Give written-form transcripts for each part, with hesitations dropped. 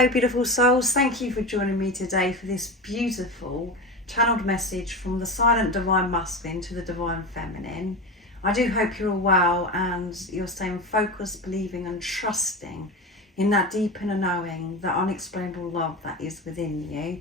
Hello beautiful souls, thank you for joining me today for this beautiful channeled message from the silent divine masculine to the divine feminine. I do hope you're all well and you're staying focused, believing and trusting in that deep inner knowing, that unexplainable love that is within you.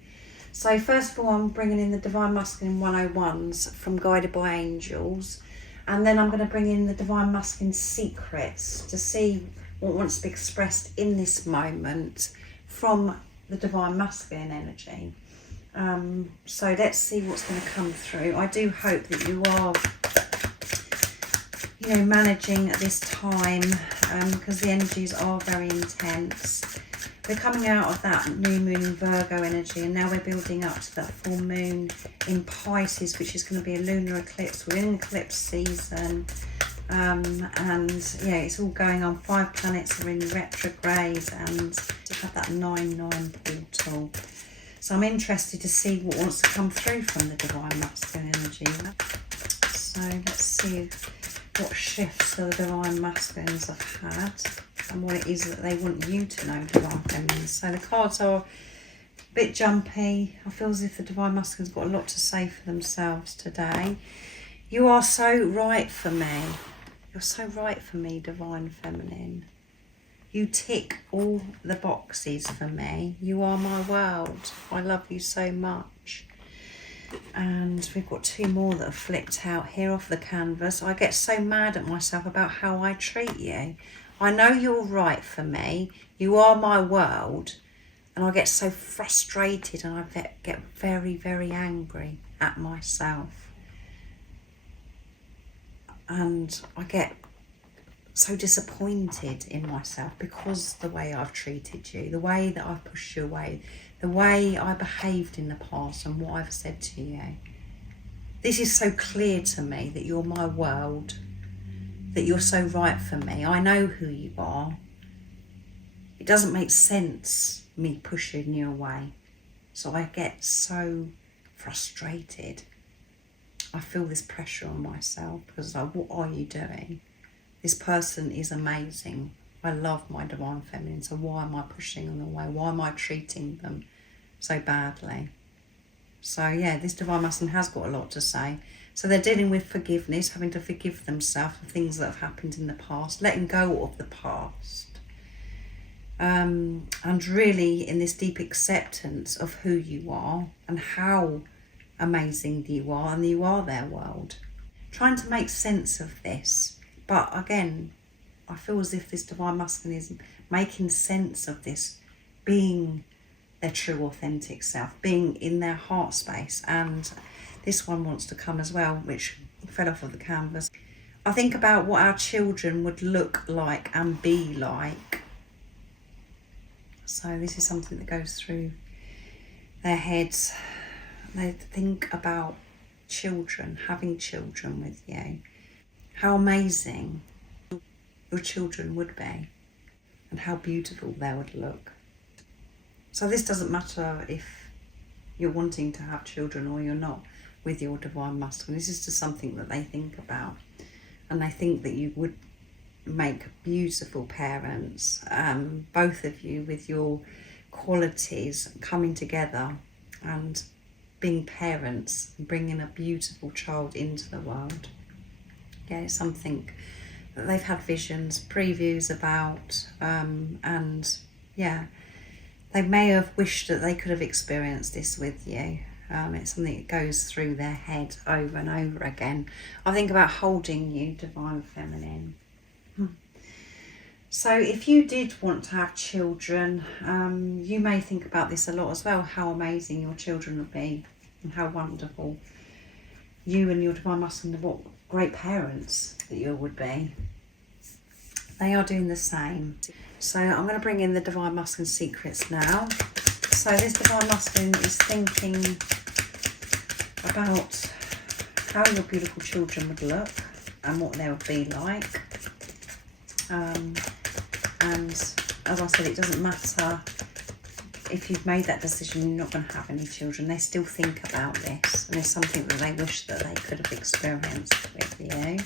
So first of all, I'm bringing in the divine masculine 101s from Guided by Angels, and then I'm going to bring in the divine masculine secrets to see what wants to be expressed in this moment from the divine masculine energy. So let's see what's going to come through. I do hope that you are, managing at this time, because the energies are very intense. We're coming out of that new moon in Virgo energy, and now we're building up to that full moon in Pisces, which is going to be a lunar eclipse. We're in eclipse season. And yeah, it's all going on. 5 planets are in retrograde, and to have that 9-9 portal. So I'm interested to see what wants to come through from the divine masculine energy. So let's see what shifts the divine masculines have had and what it is that they want you to know, divine feminines. So the cards are a bit jumpy. I feel as if the divine masculine's got a lot to say for themselves today. You are so right for me. You're so right for me, divine feminine. You tick all the boxes for me. You are my world. I love you so much. And we've got 2 more that have flipped out here off the canvas. I get so mad at myself about how I treat you. I know you're right for me. You are my world. And I get so frustrated and I get very, very angry at myself. And I get so disappointed in myself because the way I've treated you, the way that I've pushed you away, the way I behaved in the past and what I've said to you. This is so clear to me that you're my world, that you're so right for me. I know who you are. It doesn't make sense me pushing you away. So I get so frustrated. I feel this pressure on myself because like, what are you doing? This person is amazing. I love my divine feminine, so why am I pushing them away? Why am I treating them so badly? So yeah, this divine masculine has got a lot to say. So they're dealing with forgiveness, having to forgive themselves for things that have happened in the past, letting go of the past. And really in this deep acceptance of who you are and how amazing you are, and you are their world. Trying to make sense of this. But again, I feel as if this divine masculine is making sense of this, being their true authentic self, being in their heart space. And this one wants to come as well, which fell off of the canvas. I think about what our children would look like and be like. So this is something that goes through their heads. They think about children, having children with you. How amazing your children would be and how beautiful they would look. So this doesn't matter if you're wanting to have children or you're not with your divine masculine. This is just something that they think about, and they think that you would make beautiful parents, both of you with your qualities coming together and being parents and bringing a beautiful child into the world. Yeah, it's something that they've had visions, previews about, and yeah, they may have wished that they could have experienced this with you. It's something that goes through their head over and over again. I think about holding you, divine feminine. So if you did want to have children, you may think about this a lot as well, how amazing your children would be and how wonderful you and your divine masculine, what great parents that you would be. They are doing the same. So I'm going to bring in the divine masculine secrets now. So this divine masculine is thinking about how your beautiful children would look and what they would be like. And as I said, it doesn't matter if you've made that decision, you're not going to have any children. They still think about this, and it's something that they wish that they could have experienced with you.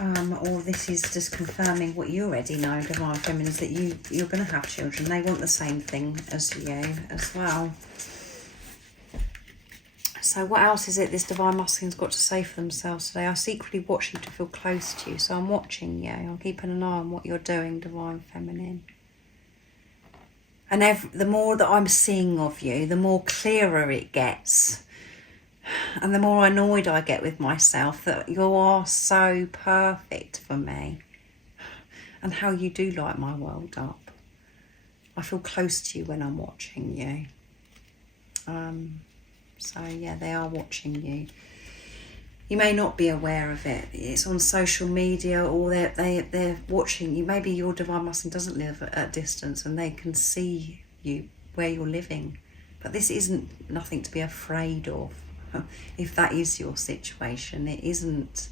or this is just confirming what you already know, Divine Feminines, that you're going to have children. They want the same thing as you as well. So what else is it this Divine Masculine's got to say for themselves today? I secretly watch you to feel close to you. So I'm watching you. I'm keeping an eye on what you're doing, Divine Feminine. And the more that I'm seeing of you, the more clearer it gets. And the more annoyed I get with myself that you are so perfect for me. And how you do light my world up. I feel close to you when I'm watching you. So yeah, they are watching you. You may not be aware of it. It's on social media, or they're watching you. Maybe your Divine Masculine doesn't live at a distance and they can see you where you're living. But this isn't nothing to be afraid of. If that is your situation, it isn't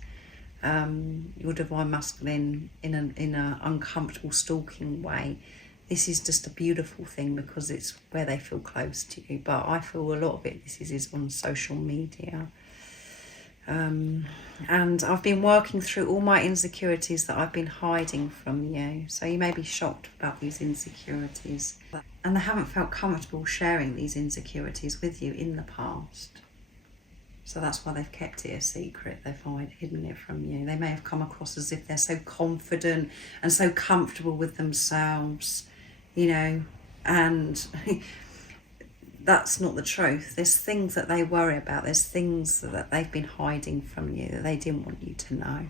your Divine Masculine in an uncomfortable stalking way. This is just a beautiful thing because it's where they feel close to you. But I feel a lot of it, this is on social media. And I've been working through all my insecurities that I've been hiding from you. So you may be shocked about these insecurities. And they haven't felt comfortable sharing these insecurities with you in the past. So that's why they've kept it a secret. They've hidden it from you. They may have come across as if they're so confident and so comfortable with themselves, you know, and that's not the truth. There's things that they worry about. There's things that they've been hiding from you that they didn't want you to know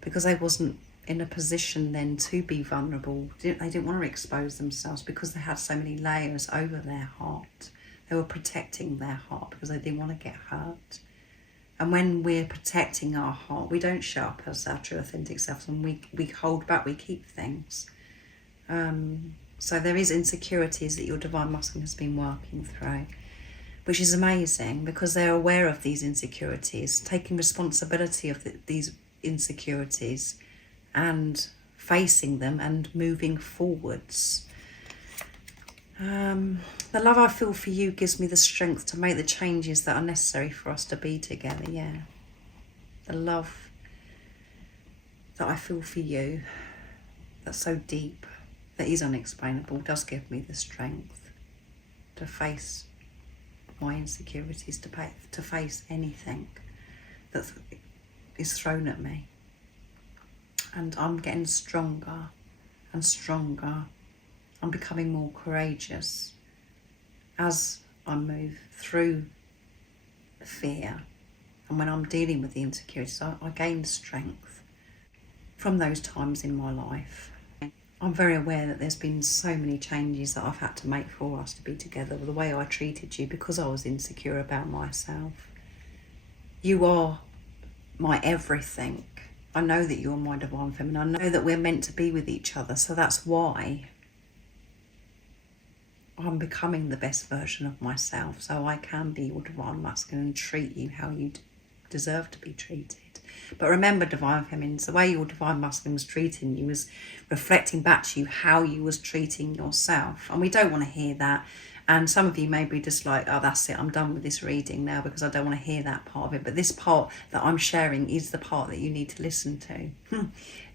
because they wasn't in a position then to be vulnerable. They didn't want to expose themselves because they had so many layers over their heart. They were protecting their heart because they didn't want to get hurt. And when we're protecting our heart, we don't show up as our true authentic selves, and we hold back, we keep things. So there is insecurities that your Divine Masculine has been working through, which is amazing because they're aware of these insecurities, taking responsibility of these insecurities and facing them and moving forwards. The love I feel for you gives me the strength to make the changes that are necessary for us to be together, yeah. The love that I feel for you, that's so deep, that is unexplainable, does give me the strength to face my insecurities, to face anything that is thrown at me. And I'm getting stronger and stronger. I'm becoming more courageous as I move through the fear. And when I'm dealing with the insecurities, I gain strength from those times in my life. I'm very aware that there's been so many changes that I've had to make for us to be together. The way I treated you because I was insecure about myself. You are my everything. I know that you're my Divine Feminine. I know that we're meant to be with each other. So that's why I'm becoming the best version of myself, so I can be your Divine Masculine and treat you how you deserve to be treated. But remember, Divine Feminines, the way your Divine Masculine was treating you was reflecting back to you how you was treating yourself. And we don't want to hear that. And some of you may be just like, oh, that's it, I'm done with this reading now because I don't want to hear that part of it. But this part that I'm sharing is the part that you need to listen to.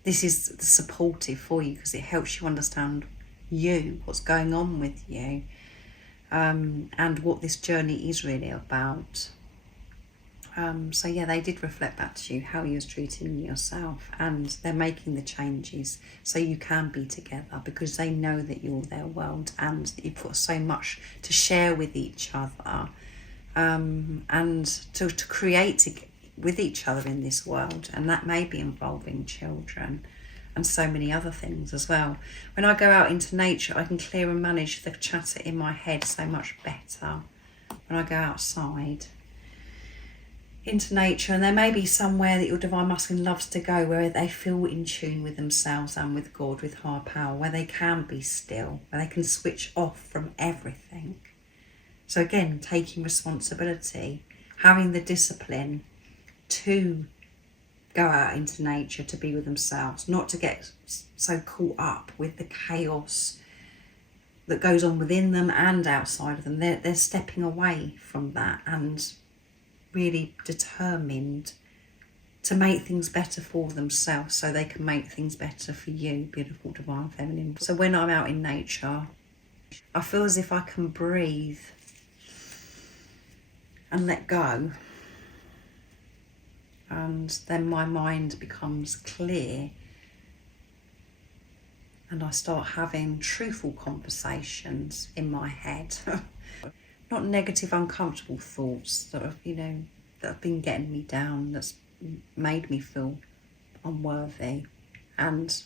This is supportive for you because it helps you understand you, what's going on with you, and what this journey is really about. So yeah, they did reflect back to you how you was treating yourself, and they're making the changes so you can be together because they know that you're their world and that you've got so much to share with each other, and to create with each other in this world, and that may be involving children and so many other things as well. When I go out into nature, I can clear and manage the chatter in my head so much better when I go outside into nature. And there may be somewhere that your Divine Masculine loves to go where they feel in tune with themselves and with God, with higher power, where they can be still, where they can switch off from everything. So again, taking responsibility, having the discipline to go out into nature to be with themselves, not to get so caught up with the chaos that goes on within them and outside of them. They're stepping away from that and really determined to make things better for themselves so they can make things better for you, beautiful divine feminine. So when I'm out in nature, I feel as if I can breathe and let go. And then my mind becomes clear and I start having truthful conversations in my head. Not negative, uncomfortable thoughts that have, that have been getting me down, that's made me feel unworthy and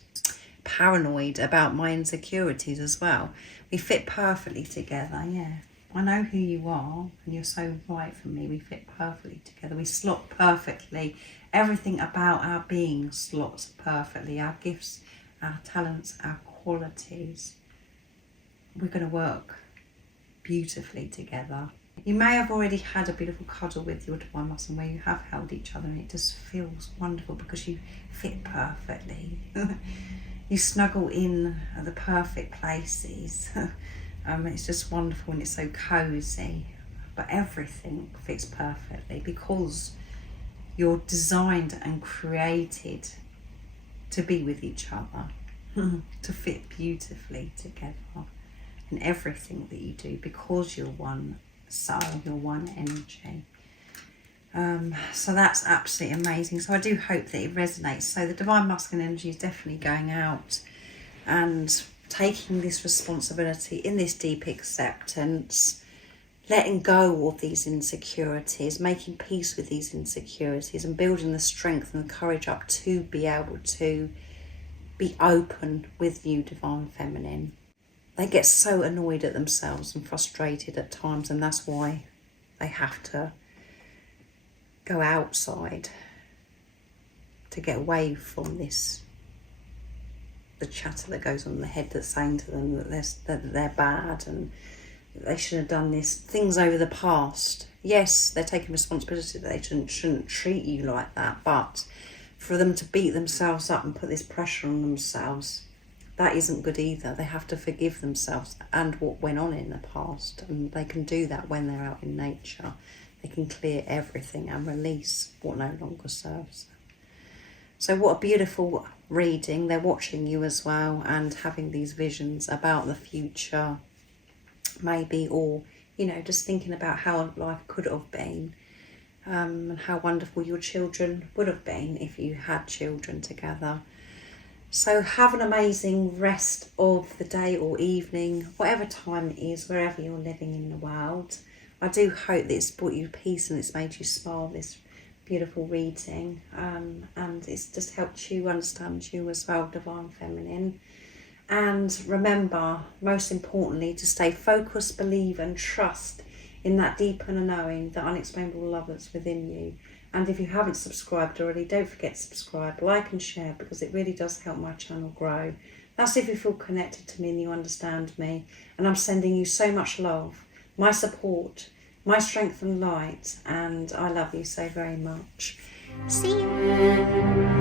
paranoid about my insecurities as well. We fit perfectly together, yeah. I know who you are and you're so right for me. We fit perfectly together. We slot perfectly. Everything about our being slots perfectly. Our gifts, our talents, our qualities. We're going to work beautifully together. You may have already had a beautiful cuddle with your divine masculine where you have held each other and it just feels wonderful because you fit perfectly. You snuggle in at the perfect places. It's just wonderful and it's so cozy, but everything fits perfectly because you're designed and created to be with each other, to fit beautifully together in everything that you do because you're one soul, you're one energy. So that's absolutely amazing. So I do hope that it resonates. So the divine masculine energy is definitely going out and taking this responsibility in this deep acceptance, letting go of these insecurities, making peace with these insecurities and building the strength and the courage up to be able to be open with you, divine feminine. They get so annoyed at themselves and frustrated at times, and that's why they have to go outside to get away from this, the chatter that goes on in the head that's saying to them that they're bad and that they should have done this, things over the past. Yes, they're taking responsibility that they shouldn't treat you like that, but for them to beat themselves up and put this pressure on themselves, that isn't good either. They have to forgive themselves and what went on in the past, and they can do that when they're out in nature. They can clear everything and release what no longer serves them. So what a beautiful reading. They're watching you as well and having these visions about the future, maybe, or, just thinking about how life could have been, and how wonderful your children would have been if you had children together. So have an amazing rest of the day or evening, whatever time it is, wherever you're living in the world. I do hope that it's brought you peace and it's made you smile, this beautiful reading, and it's just helped you understand you as well, divine feminine. And remember, most importantly, to stay focused, believe and trust in that deep inner knowing, the unexplainable love that's within you. And if you haven't subscribed already, don't forget to subscribe, like and share, because it really does help my channel grow. That's if you feel connected to me and you understand me. And I'm sending you so much love, my support, my strength and light, and I love you so very much. See you.